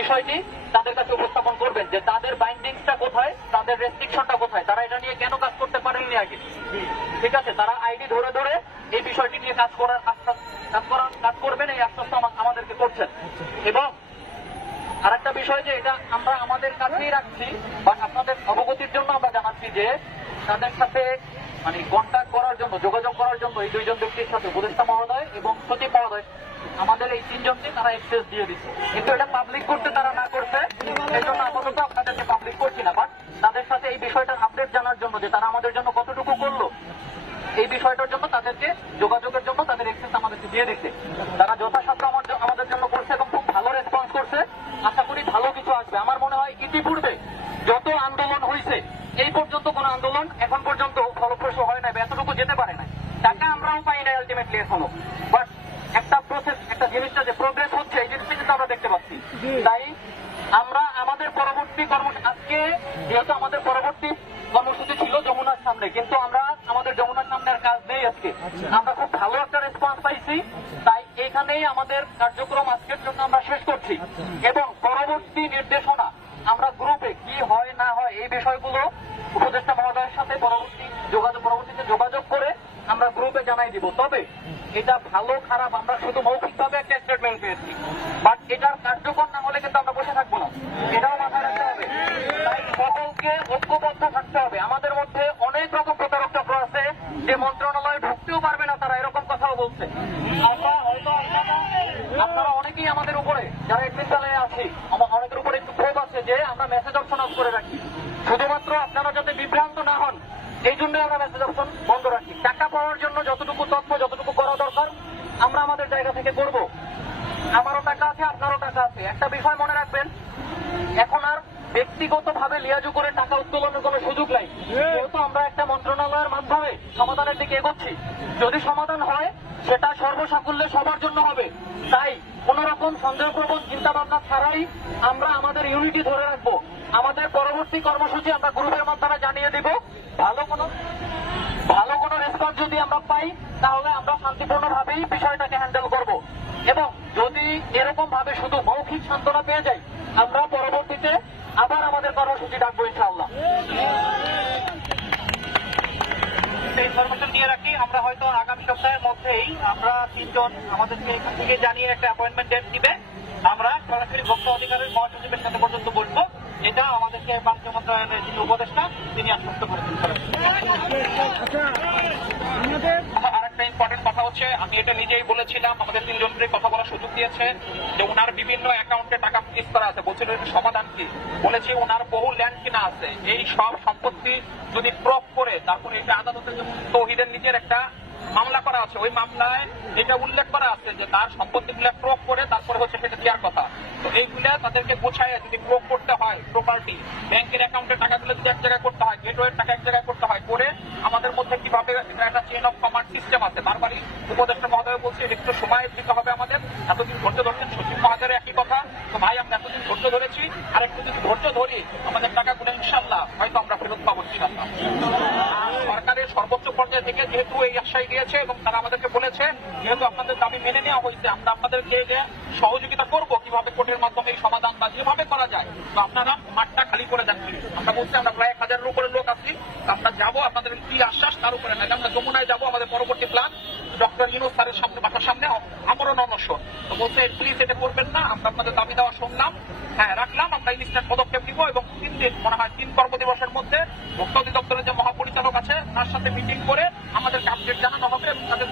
বিষয়টি তাদের কাছে উপস্থাপন করবেন যে তাদের বাইন্ডিংসটা কোথায়, তাদের রেস্ট্রিকশনটা কোথায়, তারা এটা নিয়ে কেন কাজ করতে পারেননি আগে? ঠিক আছে, তারা আইডি ধরে ধরে এই বিষয়টি নিয়ে কাজ করার আশ্বাস, কাজ করার, কাজ করবেন, এই আশ্বাস আমাদেরকে করছেন। এবং আরেকটা বিষয় যে এটা আমরা আমাদের কাছেই রাখছি, বা আপনাদের অবগতির জন্য আমরা জানাচ্ছি যে তাদের সাথে মানে কন্ট্যাক্ট করার জন্য, যোগাযোগ করার জন্য এই দুইজন ব্যক্তির সাথে উপদেষ্টা মহোদয় এবং সচিব মহোদয় আমাদের এই তিনজনকে তারা এক্সেস দিয়ে দিচ্ছে। কিন্তু এটা পাবলিক করতে তারা না করছে এই জন্য আপাতত আপনাদেরকে পাবলিক করছি না। বাট তাদের সাথে এই বিষয়টার আপডেট জানার জন্য যে তারা আমাদের জন্য কতটুকু করল, এই বিষয়টার জন্য তাদেরকে যোগাযোগের জন্য তাদের এক্সেস আমাদেরকে দিয়ে দিচ্ছে। তারা যথাসাধ্য আমাদের জন্য করছে এবং খুব ভালো রেসপন্স করছে। আশা করি ভালো কিছু আসবে। আমার মনে হয় ইতিপূর্বে যত আন্দোলন হয়েছে এই পর্যন্ত কোন আন্দোলন এখন পর্যন্ত ফলপ্রসূ হয় না এতটুকু যেতে পারে না টাকা আমরাও পাই না আলটিমেটলি এখনও। বাট একটা প্রসেস একটা জিনিসটা যে প্রোগ্রেস হচ্ছে এই জিনিসটা কিন্তু আমরা দেখতে পাচ্ছি তাই আমরা আমাদের পরবর্তী কর্ম আজকে যেহেতু আমাদের পরবর্তী কর্মসূচি ছিল যমুনার সামনে কিন্তু আমরা আমাদের যমুনার সামনে আর কাজ নেই আজকে। আমরা খুব ভালো একটা রেসপন্স পাইছি। তাই এখানেই আমাদের কার্যক্রম আজকের জন্য আমরা শেষ করছি। এবং পরবর্তী নির্দেশনা আমরা গ্রুপে কি হয় না হয় এই বিষয়গুলো উপদেষ্টা মহোদয়ের সাথে পরবর্তী যোগাযোগ পরবর্তীতে যোগাযোগ করে আমরা গ্রুপে জানাই দিব। তবে এটা ভালো, খারাপ, আমরা শুধু মৌখিকভাবে একটা স্টেটমেন্ট পেয়েছি। বাট এটার কার্যকর না হলে কিন্তু আমরা বসে থাকব না। এটাও মাথায় রাখতে হবে। তাই সকলকে ঐক্যবদ্ধ থাকতে হবে। আমাদের মধ্যে অনেক রকম প্রতারক চক্র আছে, যে মন্ত্রণালয়ে ঢুকতেও পারবে না, তারা এরকম কথাও বলছে। আপনারা- অনেকেই আমাদের উপরে, যারা এডমিশনে আছি, আমার অনেকের উপরে একটু ক্ষোভ আছে যে আমরা মেসেজ অপশন অফ করে রাখি। শুধুমাত্র আপনারা যাতে বিভ্রান্ত না হন, এই জন্য আমরা মেসেজ অপশন বন্ধ রাখি টাকা পাওয়ার জন্য যতটুকু তথ্য যতটুকু করা দরকার আমরা আমাদের জায়গা থেকে করব আমারও টাকা আছে আপনারও টাকা আছে একটা বিষয় মনে রাখবেন এখন আর ব্যক্তিগত ভাবে লিয়াজু করে টাকা উত্তোলনের কোনো সুযোগ নাই। যেহেতু আমরা একটা মন্ত্রণালয়ের মাধ্যমে সমাধানের দিকে এগোচ্ছি। যদি সমাধান হয় সেটা সর্বসাকুল্যে সবার জন্য হবে। তাই কোন রকম সন্দেহপ্রবণ চিন্তা ভাবনা ছাড়াই আমরা আমাদের ইউনিটি ধরে রাখব। আমাদের পরবর্তী কর্মসূচি আমরা গ্রুপের মাধ্যমে জানিয়ে দিব। ভালো কোনো ভালো কোনো রেসপন্স যদি আমরা পাই তাহলে আমরা শান্তিপূর্ণভাবেই বিষয়টাকে হ্যান্ডেল করব। এবং যদি এরকম ভাবে শুধু মৌখিক সান্ত্বনা পেয়ে যাই আমরা পরবর্তীতে আবার আমাদের কর্মসূচি ডাকবো ইনশাআল্লাহ। ইনফরমেশন নিয়ে রাখি আমরা হয়তো আগামী সপ্তাহের মধ্যেই আমরা তিনজন আমাদেরকে এখান থেকে জানিয়ে একটা অ্যাপয়েন্টমেন্ট ডেট দিবে। আমরা সরাসরি ভোক্ত অধিকারের মহাসচিবের সাথে পর্যন্ত বলব এটা আমাদেরকে বাণিজ্য মন্ত্রণালয়ের যিনি উপদেষ্টা তিনি আশ্বস্ত করেছেন আরেকটা ইম্পর্টেন্ট কথা হচ্ছে আমি এটা নিজেই বলেছিলাম আমাদের তিনজনকে কথা দিয়েছে যে ওনার বিভিন্ন অ্যাকাউন্টে টাকা ফিক্স করা আছে। বলছিল সমাধান কি? বলেছি ওনার বহু ল্যান্ড কিনা আছে। এই সব সম্পত্তি যদি প্রপ করে, তারপরে এটা আদালতে তৌহিদের নিজের একটা মামলা করা আছে। ওই মামলায় এটা উল্লেখ করা আছে যে তার সম্পত্তিগুলো প্রয়োগ করে, তারপরে হচ্ছে সেটা দেওয়ার কথা। তো এইগুলা তাদেরকে গোছায় যদি প্রয়োগ করতে হয় প্রপার্টি ব্যাংকের অ্যাকাউন্টে টাকাগুলো যদি এক জায়গায় করতে হয় গেটওয়ের টাকা এক জায়গায় করতে হয়, করে আমাদের মধ্যে কীভাবে একটা চেন অফ কমান্ড সিস্টেম আছে? বারবারই উপদেষ্টা মহোদয় বলছে, এটা একটু সময় দিতে হবে আমাদের এতদিন ধৈর্য ধরছেন সচিব মহোদয়ের একই কথা। তো ভাই, আমরা এতদিন ধৈর্য ধরেছি, আর একটু যদি ধৈর্য ধরি আমাদের টাকাগুলো ইনশাল্লাহ হয়তো আমরা ফেরত পাবো ইনশাল্লাহ সরকারের সর্বোচ্চ পর্যায়ে থেকে যেহেতু এই আশ্বাস দিয়েছে এবং তারা আমাদেরকে বলেছে, যেহেতু আপনাদের দাবি মেনে নেওয়া হয়েছে, আমরা আপনাদেরকে যে সহযোগিতা করব, কীভাবে কোর্টের মাধ্যমে এই সমাধান বা যেভাবে করা যায়, তো আপনারা মাঠটা খালি করে যাচ্ছি আমরা বলছি, আমরা প্রায় এক হাজারের উপরে লোক আছি আমরা যাব, আপনাদের কি আশ্বাস, তার উপরে। না আমরা যমুনায় যাব আমাদের পরবর্তী প্ল্যান ডক্টর ইউনুস স্যারের সামনে বাসার সামনে আমরণ অনশন তো বলছে প্লিজ এটা করবেন না আমরা আপনাদের দাবি দেওয়া শুনলাম হ্যাঁ রাখলাম আমরা পদক্ষেপ নিব এবং তিন দিন, মনে হয় তিন কর্মদিবসের মধ্যে ভোক্তা অধিদপ্তরের যে মহাপরিচালক আছে, তার সাথে মিটিং করে আমাদেরকে আপডেট জানানো হবে এবং তাদের